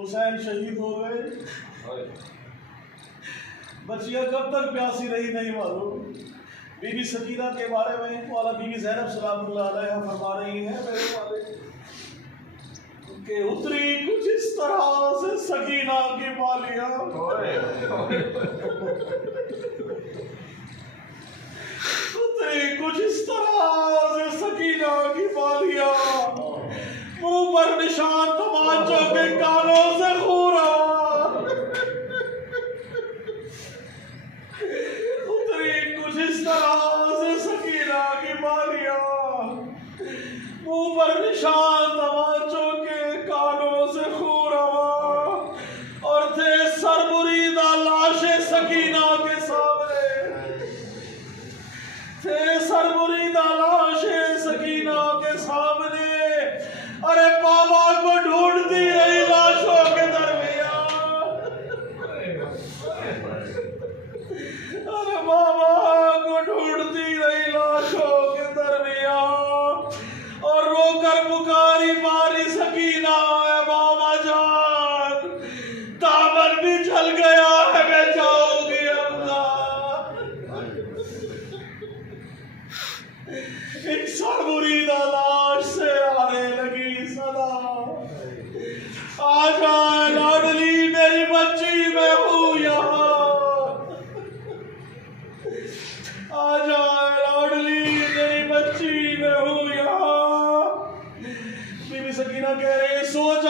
हुसैन शहीद हो गए। बच्चियां कब तक प्यासी रही नहीं मालूम। बीबी सकीना के बारे में वाला बीबी ज़ैनब सलामुल्लाह अलैहा फरमा रही है मेरे वाले कि उतरी कुछ इस तरह से सकीना की बालियां, उतरी कुछ इस तरह से सकीना की बालियां, मुंह पर निशान तमाचों के कानों से खूरा, उतरी कुछ इस तरह से सकीना की बालियां, मुंह पर निशान तमाचों के कानों से खूरा, और थे सरमुरीदा लाशे सकीना के सामने, थे सरमुरीदा लाशे सकीना के सामने। अरे बाबा को ढूंढती रही लाशों के दरमियान, अरे बाबा को ढूंढती रही लाशों के दरमियान, और रोकर पुकारी मारी सकीना, है बाबा जान दामन भी जल गया है, मैं जाऊंगी अब्दा। एक सरमुरीदा लाश से आने लगी सदा, आजा लाडली मेरी बच्ची मैं हूँ यहाँ, आजा लाडली मेरी बच्ची मैं हूँ यहाँ। बीबी सकीना कह रही है सो जा